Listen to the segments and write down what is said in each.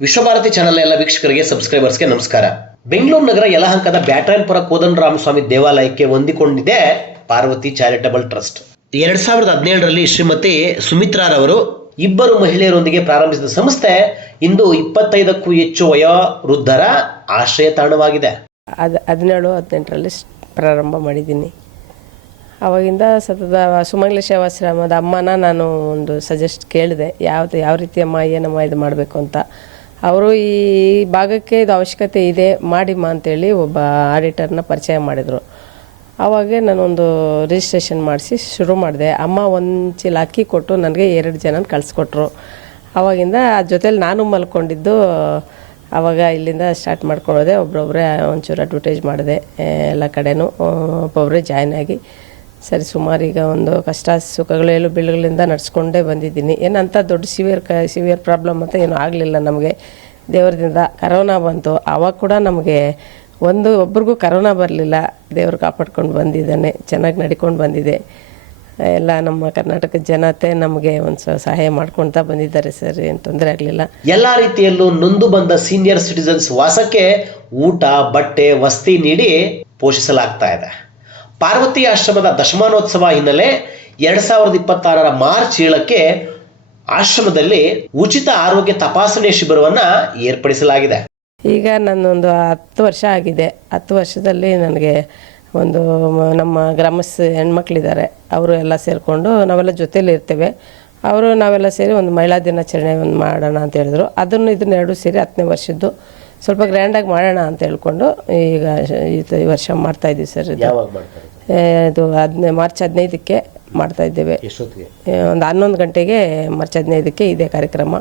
Vishwabharati channel ಎಲ್ಲ ವೀಕ್ಷಕರಿಗೆ ಸಬ್ಸ್ಕ್ರೈಬರ್ಸ್ಗೆ ನಮಸ್ಕಾರ. ಬೆಂಗಳೂರು ನಗರ ಯಲಹಂಕದ ಬ್ಯಾಟರಾಯನಪುರ ಕೋದಂಡರಾಮಸ್ವಾಮಿ ದೇವಾಲಯಕ್ಕೆ ಹೊಂದಿಕೊಂಡಿದೆ ಪಾರ್ವತಿ ಚಾರಿಟಬಲ್ ಟ್ರಸ್ಟ್. 2017ರಲ್ಲಿ ಶ್ರೀಮತಿ ಸುಮಿತ್ರಾರವರು ಇಬ್ಬರು ಮಹಿಳೆಯರೊಂದಿಗೆ ಪ್ರಾರಂಭಿಸಿದ ಸಂಸ್ಥೆ ಇಂದು 25ಕ್ಕೂ ಹೆಚ್ಚು ವಯೋವೃದ್ಧರ ಆಶ್ರಯ ತಾಣವಾಗಿದೆ. 17-18ರಲ್ಲಿ ಪ್ರಾರಂಭ ಮಾಡಿದ್ದೀನಿ. ಆವಾಗಿಂದ ಸತತ ಸುಮಂಗಲ ಸೇವಾಶ್ರಮದ ಅಮ್ಮನ ನಾನು ಒಂದು ಸಜೆಸ್ಟ್ ಕೇಳಿದೆ, ಯಾವ ರೀತಿ ಅಮ್ಮ ಏನಮ್ಮ ಇದು ಮಾಡಬೇಕು ಅಂತ. ಅವರು ಈ ಭಾಗಕ್ಕೆ ಇದು ಅವಶ್ಯಕತೆ ಇದೆ ಮಾಡಿಮ್ಮ ಅಂತೇಳಿ ಒಬ್ಬ ಆಡಿಟರ್ನ ಪರಿಚಯ ಮಾಡಿದರು. ಆವಾಗ ನಾನೊಂದು ರಿಜಿಸ್ಟ್ರೇಷನ್ ಮಾಡಿಸಿ ಶುರು ಮಾಡಿದೆ. ಅಮ್ಮ ಒಂದು ಚೀಲ ಅಕ್ಕಿ ಕೊಟ್ಟು ನನಗೆ 2 ಜನ ಕಳಿಸ್ಕೊಟ್ರು. ಆವಾಗಿಂದ ಜೊತೇಲಿ ನಾನು ಮಲ್ಕೊಂಡಿದ್ದು. ಆವಾಗ ಇಲ್ಲಿಂದ ಸ್ಟಾರ್ಟ್ ಮಾಡ್ಕೊಳ್ಳೋದೆ. ಒಬ್ಬೊಬ್ಬರೇ ಒಂಚೂರು ಅಡ್ವರ್ಟೈಸ್ ಮಾಡಿದೆ ಎಲ್ಲ ಕಡೆನೂ. ಒಬ್ಬೊಬ್ಬರೇ ಜಾಯ್ನ್ ಆಗಿ ಸರಿ ಸುಮಾರು ಈಗ ಒಂದು ಕಷ್ಟ ಸುಖಗಳು ಏಳು ಬೀಳುಗಳಿಂದ ನಡ್ಸ್ಕೊಂಡೇ ಬಂದಿದ್ದೀನಿ. ಏನಂತ ದೊಡ್ಡ ಸಿವಿಯರ್ ಪ್ರಾಬ್ಲಮ್ ಅಂತ ಏನೂ ಆಗಲಿಲ್ಲ ನಮಗೆ. ದೇವರದಿಂದ ಕರೋನಾ ಬಂತು. ಆವಾಗ ಕೂಡ ನಮಗೆ ಒಬ್ರಿಗೂ ಕರೋನಾ ಬರಲಿಲ್ಲ. ದೇವರು ಕಾಪಾಡ್ಕೊಂಡು ಬಂದಿದ್ದಾನೆ, ಚೆನ್ನಾಗಿ ನಡ್ಕೊಂಡು ಬಂದಿದೆ. ಎಲ್ಲ ನಮ್ಮ ಕರ್ನಾಟಕದ ಜನತೆ ನಮಗೆ ಒಂದು ಸಹಾಯ ಮಾಡ್ಕೊಳ್ತಾ ಬಂದಿದ್ದಾರೆ ಸರ್. ಏನು ತೊಂದರೆ ಆಗಲಿಲ್ಲ. ಎಲ್ಲ ರೀತಿಯಲ್ಲೂ ನೊಂದು ಬಂದ ಸೀನಿಯರ್ ಸಿಟಿಸನ್ಸ್ ವಾಸಕ್ಕೆ ಊಟ, ಬಟ್ಟೆ, ವಸತಿ ನೀಡಿ ಪೋಷಿಸಲಾಗ್ತಾ ಇದೆ. ಪಾರ್ವತಿ ಆಶ್ರಮದ ದಶಮಾನೋತ್ಸವ ಹಿನ್ನೆಲೆ 2026ರ ಮಾರ್ಚ್ 7ಕ್ಕೆ ಆಶ್ರಮದಲ್ಲಿ ಉಚಿತ ಆರೋಗ್ಯ ತಪಾಸಣೆ ಶಿಬಿರವನ್ನು ಏರ್ಪಡಿಸಲಾಗಿದೆ. ಈಗ ನನ್ನೊಂದು 10 ವರ್ಷ ಆಗಿದೆ. 10 ವರ್ಷದಲ್ಲಿ ನನಗೆ ಒಂದು ನಮ್ಮ ಗ್ರಾಮಸ್ಥ ಹೆಣ್ಮಕ್ಳಿದ್ದಾರೆ, ಅವರು ಎಲ್ಲ ಸೇರಿಕೊಂಡು ನಾವೆಲ್ಲ ಜೊತೇಲಿ ಇರ್ತೇವೆ. ನಾವೆಲ್ಲ ಸೇರಿ ಒಂದು ಮಹಿಳಾ ದಿನಾಚರಣೆ ಒಂದು ಮಾಡೋಣ ಅಂತ ಹೇಳಿದ್ರು. ಇದನ್ನ ಎರಡು ಸೇರಿ 10ನೇ ವರ್ಷದ್ದು ಸ್ವಲ್ಪ ಗ್ರ್ಯಾಂಡಾಗಿ ಮಾಡೋಣ ಅಂತ ಹೇಳ್ಕೊಂಡು ಈಗ ಈ ವರ್ಷ ಮಾಡ್ತಾಯಿದ್ದೀವಿ ಸರ್. ಇದು ಮಾರ್ಚ್ 15ಕ್ಕೆ ಮಾಡ್ತಾಯಿದ್ದೇವೆ. ಒಂದು 11 ಗಂಟೆಗೆ ಮಾರ್ಚ್ 15ಕ್ಕೆ ಇದೆ ಕಾರ್ಯಕ್ರಮ.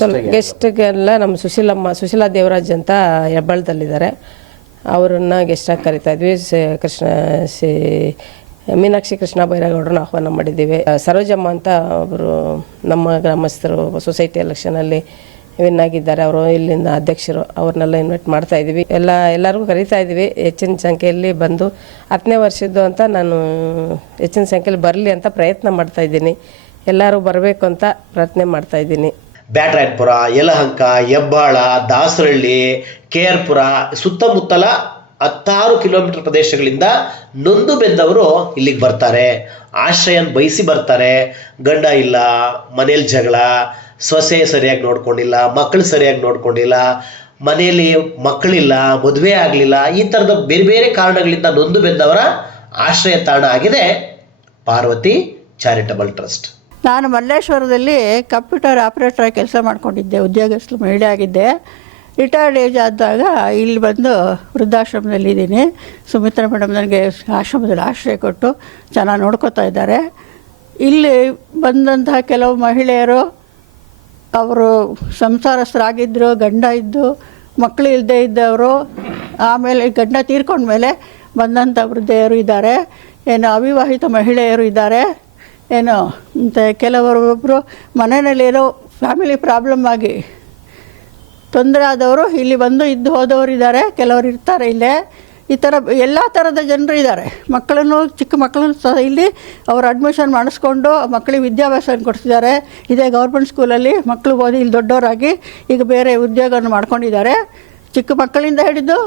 ಸ್ವಲ್ಪ ಗೆಸ್ಟ್ಗೆಲ್ಲ ನಮ್ಮ ಸುಶೀಲಾ ದೇವರಾಜ್ ಅಂತ ಹೆಬ್ಬಾಳದಲ್ಲಿದ್ದಾರೆ, ಅವರನ್ನು ಗೆಸ್ಟಾಗಿ ಕರಿತಾ ಇದ್ವಿ. ಮೀನಾಕ್ಷಿ ಕೃಷ್ಣ ಬೈರಾಗೌಡರನ್ನ ಆಹ್ವಾನ ಮಾಡಿದ್ದೀವಿ. ಸರೋಜಮ್ಮ ಅಂತ ಒಬ್ಬರು ನಮ್ಮ ಗ್ರಾಮಸ್ಥರು ಸೊಸೈಟಿ ಎಲೆಕ್ಷನಲ್ಲಿ ವಿನ್ ಆಗಿದ್ದಾರೆ, ಅವರು ಇಲ್ಲಿಂದ ಅಧ್ಯಕ್ಷರು. ಅವ್ರನ್ನೆಲ್ಲ ಇನ್ವೈಟ್ ಮಾಡ್ತಾ ಇದ್ದೀವಿ. ಎಲ್ಲರಿಗೂ ಕರಿತಾ ಇದ್ದೀವಿ. ಹೆಚ್ಚಿನ ಸಂಖ್ಯೆಯಲ್ಲಿ ಬಂದು 10ನೇ ವರ್ಷದ್ದು ಅಂತ ನಾನು ಹೆಚ್ಚಿನ ಸಂಖ್ಯೆಯಲ್ಲಿ ಬರಲಿ ಅಂತ ಪ್ರಯತ್ನ ಮಾಡ್ತಾ ಇದ್ದೀನಿ. ಎಲ್ಲರೂ ಬರಬೇಕು ಅಂತ ಪ್ರಾರ್ಥನೆ ಮಾಡ್ತಾ ಇದ್ದೀನಿ. ಬ್ಯಾಟರಾಯನಪುರ, ಯಲಹಂಕ, ಹೆಬ್ಬಾಳ, ದಾಸರಹಳ್ಳಿ, KR-ಪುರ ಸುತ್ತಮುತ್ತಲ 16 ಕಿಲೋಮೀಟರ್ ಪ್ರದೇಶಗಳಿಂದ ನೊಂದು ಬೆಂದವರು ಇಲ್ಲಿಗೆ ಬರ್ತಾರೆ. ಆಶ್ರಯ ಬಯಸಿ ಬರ್ತಾರೆ. ಗಂಡ ಇಲ್ಲ, ಮನೇಲಿ ಜಗಳ, ಸೊಸೆ ಸರಿಯಾಗಿ ನೋಡ್ಕೊಂಡಿಲ್ಲ, ಮಕ್ಕಳು ಸರಿಯಾಗಿ ನೋಡ್ಕೊಂಡಿಲ್ಲ, ಮನೆಯಲ್ಲಿ ಮಕ್ಕಳಿಲ್ಲ, ಮದುವೆ ಆಗಲಿಲ್ಲ, ಈ ಥರದ ಬೇರೆ ಬೇರೆ ಕಾರಣಗಳಿಂದ ನೊಂದು ಬೆಂದವರ ಆಶ್ರಯ ತಾಣ ಆಗಿದೆ ಪಾರ್ವತಿ ಚಾರಿಟಬಲ್ ಟ್ರಸ್ಟ್. ನಾನು ಮಲ್ಲೇಶ್ವರದಲ್ಲಿ ಕಂಪ್ಯೂಟರ್ ಆಪರೇಟರ್ ಕೆಲಸ ಮಾಡ್ಕೊಂಡಿದ್ದೆ, ಉದ್ಯೋಗಸ್ಥರು ಮಹಿಳೆ ಆಗಿದ್ದೆ. ರಿಟೈರ್ಡ್ ಏಜ್ ಆದಾಗ ಇಲ್ಲಿ ಬಂದು ವೃದ್ಧಾಶ್ರಮದಲ್ಲಿದ್ದೀನಿ. ಸುಮಿತ್ರಾ ಮೇಡಮ್ ನನಗೆ ಆಶ್ರಮದಲ್ಲಿ ಆಶ್ರಯ ಕೊಟ್ಟು ಚೆನ್ನಾಗಿ ನೋಡ್ಕೋತಾ ಇದ್ದಾರೆ. ಇಲ್ಲಿ ಬಂದಂತಹ ಕೆಲವು ಮಹಿಳೆಯರು ಅವರು ಸಂಸಾರಸ್ಥರಾಗಿದ್ದರು, ಗಂಡ ಇದ್ದು ಮಕ್ಕಳು ಇಲ್ಲದೆ ಇದ್ದವರು, ಆಮೇಲೆ ಗಂಡ ತೀರ್ಕೊಂಡ್ಮೇಲೆ ಬಂದಂಥ ವೃದ್ಧೆಯರು ಇದ್ದಾರೆ, ಅವಿವಾಹಿತ ಮಹಿಳೆಯರು ಇದ್ದಾರೆ, ಮತ್ತು ಕೆಲವರೊಬ್ಬರು ಮನೆಯಲ್ಲೇನೋ ಫ್ಯಾಮಿಲಿ ಪ್ರಾಬ್ಲಮ್ ಆಗಿ ತೊಂದರೆ ಆದವರು ಇಲ್ಲಿ ಬಂದು ಇದ್ದು ಹೋದವರು ಇದ್ದಾರೆ. ಕೆಲವರು ಇರ್ತಾರೆ ಇಲ್ಲೇ. ಈ ಥರ ಎಲ್ಲ ಥರದ ಜನರು ಇದ್ದಾರೆ. ಚಿಕ್ಕ ಮಕ್ಕಳನ್ನು ಸಹ ಇಲ್ಲಿ ಅವರು ಅಡ್ಮಿಷನ್ ಮಾಡಿಸ್ಕೊಂಡು ಮಕ್ಕಳಿಗೆ ವಿದ್ಯಾಭ್ಯಾಸ ಕೊಡ್ತಿದ್ದಾರೆ. ಇದೇ ಗೌರ್ಮೆಂಟ್ ಸ್ಕೂಲಲ್ಲಿ ಮಕ್ಕಳು ಓದಿ ಇಲ್ಲಿ ದೊಡ್ಡವರಾಗಿ ಈಗ ಬೇರೆ ಉದ್ಯೋಗವನ್ನು ಮಾಡ್ಕೊಂಡಿದ್ದಾರೆ. ಚಿಕ್ಕ ಮಕ್ಕಳಿಂದ ಹಿಡಿದು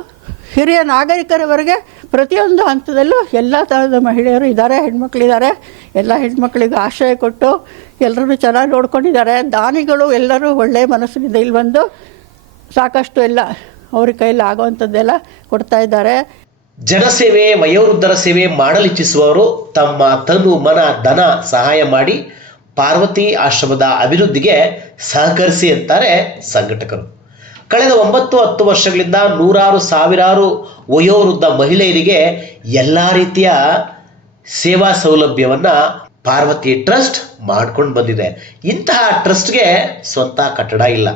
ಹಿರಿಯ ನಾಗರಿಕರವರೆಗೆ ಪ್ರತಿಯೊಂದು ಹಂತದಲ್ಲೂ ಎಲ್ಲ ಥರದ ಮಹಿಳೆಯರು ಇದ್ದಾರೆ, ಹೆಣ್ಮಕ್ಳಿದ್ದಾರೆ. ಎಲ್ಲ ಹೆಣ್ಮಕ್ಳಿಗೆ ಆಶ್ರಯ ಕೊಟ್ಟು ಎಲ್ಲರೂ ಚೆನ್ನಾಗಿ ನೋಡ್ಕೊಂಡಿದ್ದಾರೆ. ದಾನಿಗಳು ಎಲ್ಲರೂ ಒಳ್ಳೆಯ ಮನಸ್ಸಿನಿಂದ ಇಲ್ಲಿ ಬಂದು ಸಾಕಷ್ಟು ಎಲ್ಲ ಅವ್ರ ಕೈಯಲ್ಲಿ ಆಗುವಂಥದ್ದೆಲ್ಲ ಕೊಡ್ತಾ ಇದ್ದಾರೆ. ಜನಸೇವೆ, ವಯೋವೃದ್ಧರ ಸೇವೆ ಮಾಡಲಿಚ್ಛಿಸುವವರು ತಮ್ಮ ತನು, ಮನ, ಧನ ಸಹಾಯ ಮಾಡಿ ಪಾರ್ವತಿ ಆಶ್ರಮದ ಅಭಿವೃದ್ಧಿಗೆ ಸಹಕರಿಸಿ ಅಂತಾರೆ ಸಂಘಟಕರು. ಕಳೆದ 9-10 ವರ್ಷಗಳಿಂದ ಸಾವಿರಾರು ವಯೋವೃದ್ಧ ಮಹಿಳೆಯರಿಗೆ ಎಲ್ಲ ರೀತಿಯ ಸೇವಾ ಸೌಲಭ್ಯವನ್ನು ಪಾರ್ವತಿ ಟ್ರಸ್ಟ್ ಮಾಡ್ಕೊಂಡು ಬಂದಿದೆ. ಇಂತಹ ಟ್ರಸ್ಟ್ಗೆ ಸ್ವಂತ ಕಟ್ಟಡ ಇಲ್ಲ,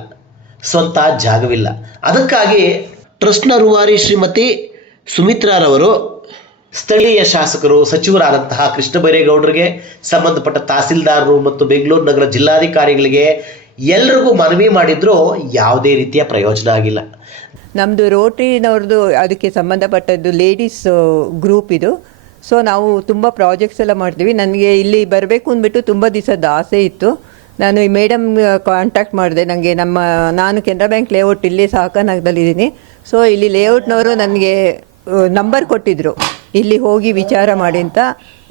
ಸ್ವಂತ ಜಾಗವಿಲ್ಲ. ಅದಕ್ಕಾಗಿ ಟ್ರಸ್ಟ್ನ ರೂವಾರಿ ಶ್ರೀಮತಿ ಸುಮಿತ್ರಾರವರು ಸ್ಥಳೀಯ ಶಾಸಕರು, ಸಚಿವರಾದಂತಹ ಕೃಷ್ಣ ಬೈರೇಗೌಡರಿಗೆ, ಸಂಬಂಧಪಟ್ಟ ತಹಸೀಲ್ದಾರರು ಮತ್ತು ಬೆಂಗಳೂರು ನಗರ ಜಿಲ್ಲಾಧಿಕಾರಿಗಳಿಗೆ ಎಲ್ರಿಗೂ ಮನವಿ ಮಾಡಿದ್ರು. ಯಾವುದೇ ರೀತಿಯ ಪ್ರಯೋಜನ ಆಗಿಲ್ಲ. ನಮ್ಮದು ರೋಟರಿನವ್ರದ್ದು ಅದಕ್ಕೆ ಸಂಬಂಧಪಟ್ಟದ್ದು ಲೇಡೀಸ್ ಗ್ರೂಪ್ ಇದು. ಸೊ ನಾವು ತುಂಬ ಪ್ರಾಜೆಕ್ಟ್ಸ್ ಎಲ್ಲ ಮಾಡ್ತೀವಿ. ನನಗೆ ಇಲ್ಲಿ ಬರಬೇಕು ಅಂದ್ಬಿಟ್ಟು ತುಂಬ ದಿವಸದ ಆಸೆ ಇತ್ತು. ನಾನು ಈ ಮೇಡಮ್ ಕಾಂಟ್ಯಾಕ್ಟ್ ಮಾಡಿದೆ. ನನಗೆ ನಾನು ಕೆನರಾ ಬ್ಯಾಂಕ್ ಲೇಔಟ್ ಇಲ್ಲಿ ಸಹಕಾರನಗರದಲ್ಲಿದ್ದೀನಿ. ಸೊ ಇಲ್ಲಿ ಲೇಔಟ್ನವರು ನನಗೆ ನಂಬರ್ ಕೊಟ್ಟಿದ್ದರು, ಇಲ್ಲಿ ಹೋಗಿ ವಿಚಾರ ಮಾಡಿ ಅಂತ.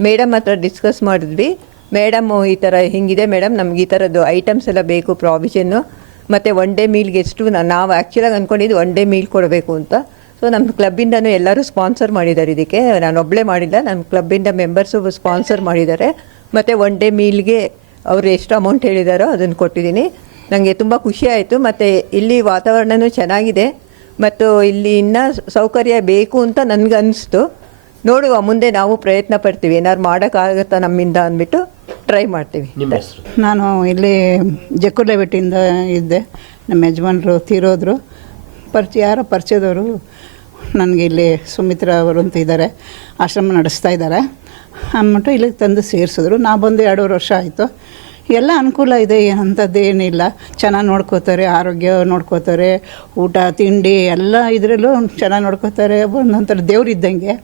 ಮೇಡಮ್ ಹತ್ರ ಡಿಸ್ಕಸ್ ಮಾಡಿದ್ವಿ. ಮೇಡಮ್ಮು ಈ ಥರ ಹಿಂಗಿದೆ ಮೇಡಮ್, ನಮ್ಗೆ ಈ ಥರದ್ದು ಐಟಮ್ಸ್ ಎಲ್ಲ ಬೇಕು, ಪ್ರಾವಿಷನ್ನು ಮತ್ತು 1 ಡೇ ಮೀಲ್ಗೆ ಎಷ್ಟು ನಾವು ಆ್ಯಕ್ಚುಲಾಗಿ ಅಂದ್ಕೊಂಡಿದ್ದು 1 ಡೇ ಮೀಲ್ ಕೊಡಬೇಕು ಅಂತ. ಸೊ ನಮ್ಮ ಕ್ಲಬ್ಬಿಂದನೂ ಎಲ್ಲರೂ ಸ್ಪಾನ್ಸರ್ ಮಾಡಿದ್ದಾರೆ ಇದಕ್ಕೆ. ನಾನು ಒಬ್ಬಳೇ ಮಾಡಿಲ್ಲ, ನಮ್ಮ ಕ್ಲಬ್ಬಿಂದ ಮೆಂಬರ್ಸು ಸ್ಪಾನ್ಸರ್ ಮಾಡಿದ್ದಾರೆ. ಮತ್ತು 1 ಡೇ ಮೀಲ್ಗೆ ಅವರು ಎಷ್ಟು ಅಮೌಂಟ್ ಹೇಳಿದಾರೋ ಅದನ್ನು ಕೊಟ್ಟಿದ್ದೀನಿ. ನನಗೆ ತುಂಬ ಖುಷಿ ಆಯಿತು. ಮತ್ತು ಇಲ್ಲಿ ವಾತಾವರಣವೂ ಚೆನ್ನಾಗಿದೆ ಮತ್ತು ಇಲ್ಲಿ ಇನ್ನೂ ಸೌಕರ್ಯ ಬೇಕು ಅಂತ ನನಗೆ ಅನ್ನಿಸ್ತು. ನೋಡುವ, ಮುಂದೆ ನಾವು ಪ್ರಯತ್ನ ಪಡ್ತೀವಿ, ಏನಾದ್ರು ಮಾಡೋಕ್ಕಾಗತ್ತಾ ನಮ್ಮಿಂದ ಅಂದ್ಬಿಟ್ಟು ಟ್ರೈ ಮಾಡ್ತೀವಿ. ನಿಮ್ಮ ಹೆಸರು? ನಾನು ಇಲ್ಲಿ ಜಕ್ಕುರ್ಲೆಬೆಟ್ಟಿಂದ ಇದ್ದೆ. ನಮ್ಮ ಯಜಮಾನರು ತೀರೋದ್ರು. ಯಾರೋ ಪರಿಚಯದವರು ನನಗೆ ಇಲ್ಲಿ ಸುಮಿತ್ರಾ ಅವರು ಅಂತ ಇದ್ದಾರೆ, ಆಶ್ರಮ ನಡೆಸ್ತಾ ಇದ್ದಾರೆ ಅಂದ್ಬಿಟ್ಟು ಇಲ್ಲಿಗೆ ತಂದು ಸೇರಿಸಿದ್ರು. ನಾ ಬಂದು 2.5 ವರ್ಷ ಆಯಿತು. ಎಲ್ಲ ಅನುಕೂಲ ಇದೆ, ಅಂಥದ್ದು ಏನಿಲ್ಲ. ಚೆನ್ನಾಗಿ ನೋಡ್ಕೋತಾರೆ, ಆರೋಗ್ಯ ನೋಡ್ಕೋತಾರೆ, ಊಟ ತಿಂಡಿ ಎಲ್ಲ ಇದರಲ್ಲೂ ಚೆನ್ನಾಗಿ ನೋಡ್ಕೋತಾರೆ. ಒಂದೊಂಥರ ದೇವ್ರಿದ್ದಂಗೆ.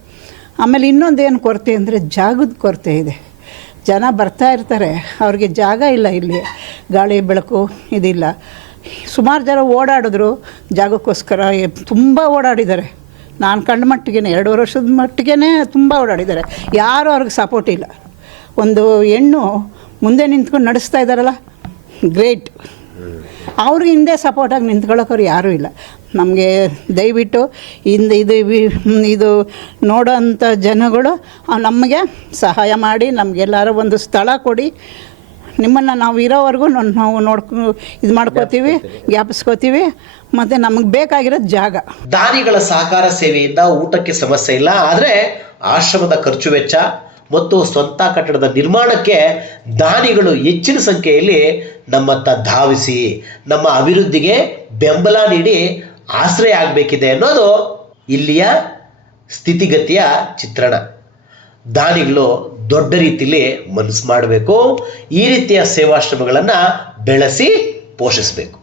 ಆಮೇಲೆ ಇನ್ನೊಂದೇನು ಕೊರತೆ ಅಂದರೆ ಜಾಗದ ಕೊರತೆ ಇದೆ. ಜನ ಬರ್ತಾ ಇರ್ತಾರೆ, ಅವ್ರಿಗೆ ಜಾಗ ಇಲ್ಲ. ಇಲ್ಲಿ ಗಾಳಿ ಬೆಳಕು ಇದಿಲ್ಲ. ಸುಮಾರು ಜನ ಓಡಾಡಿದ್ರು ಜಾಗಕ್ಕೋಸ್ಕರ, ತುಂಬ ಓಡಾಡಿದ್ದಾರೆ. ನಾನು ಕಂಡ ಮಟ್ಟಿಗೆ 2 ವರ್ಷದ ಮಟ್ಟಿಗೆ ತುಂಬ ಓಡಾಡಿದ್ದಾರೆ. ಯಾರೂ ಅವ್ರಿಗೆ ಸಪೋರ್ಟ್ ಇಲ್ಲ. ಒಂದು ಹೆಣ್ಣು ಮುಂದೆ ನಿಂತ್ಕೊಂಡು ನಡೆಸ್ತಾ ಇದ್ದಾರಲ್ಲ, ಗ್ರೇಟ್. ಅವ್ರಿಗೆ ಹಿಂದೆ ಸಪೋರ್ಟಾಗಿ ನಿಂತ್ಕೊಳ್ಳೋಕವ್ರು ಯಾರೂ ಇಲ್ಲ. ನಮಗೆ ದಯವಿಟ್ಟು ಇದು ನೋಡೋ ಅಂಥ ಜನಗಳು ನಮಗೆ ಸಹಾಯ ಮಾಡಿ, ನಮಗೆಲ್ಲರೂ ಒಂದು ಸ್ಥಳ ಕೊಡಿ. ನಿಮ್ಮನ್ನು ನಾವು ಇರೋವರೆಗೂ ನಾವು ಇದು ಮಾಡ್ಕೋತೀವಿ, ಜ್ಞಾಪಿಸ್ಕೋತೀವಿ. ಮತ್ತು ನಮಗೆ ಬೇಕಾಗಿರೋದು ಜಾಗ. ದಾನಿಗಳ ಸಹಕಾರ ಸೇವೆಯಿಂದ ಊಟಕ್ಕೆ ಸಮಸ್ಯೆ ಇಲ್ಲ, ಆದರೆ ಆಶ್ರಮದ ಖರ್ಚು ವೆಚ್ಚ ಮತ್ತು ಸ್ವಂತ ಕಟ್ಟಡದ ನಿರ್ಮಾಣಕ್ಕೆ ದಾನಿಗಳು ಹೆಚ್ಚಿನ ಸಂಖ್ಯೆಯಲ್ಲಿ ನಮ್ಮತ್ತ ಧಾವಿಸಿ ನಮ್ಮ ಅಭಿವೃದ್ಧಿಗೆ ಬೆಂಬಲ ನೀಡಿ ಆಶ್ರಯ ಆಗಬೇಕಿದೆ ಅನ್ನೋದು ಇಲ್ಲಿಯ ಸ್ಥಿತಿಗತಿಯ ಚಿತ್ರಣ. ದಾನಿಗಳು ದೊಡ್ಡ ರೀತಿಯಲ್ಲಿ ಮನಸ್ಸು ಮಾಡಬೇಕು. ಈ ರೀತಿಯ ಸೇವಾಶ್ರಮಗಳನ್ನು ಬೆಳೆಸಿ ಪೋಷಿಸಬೇಕು.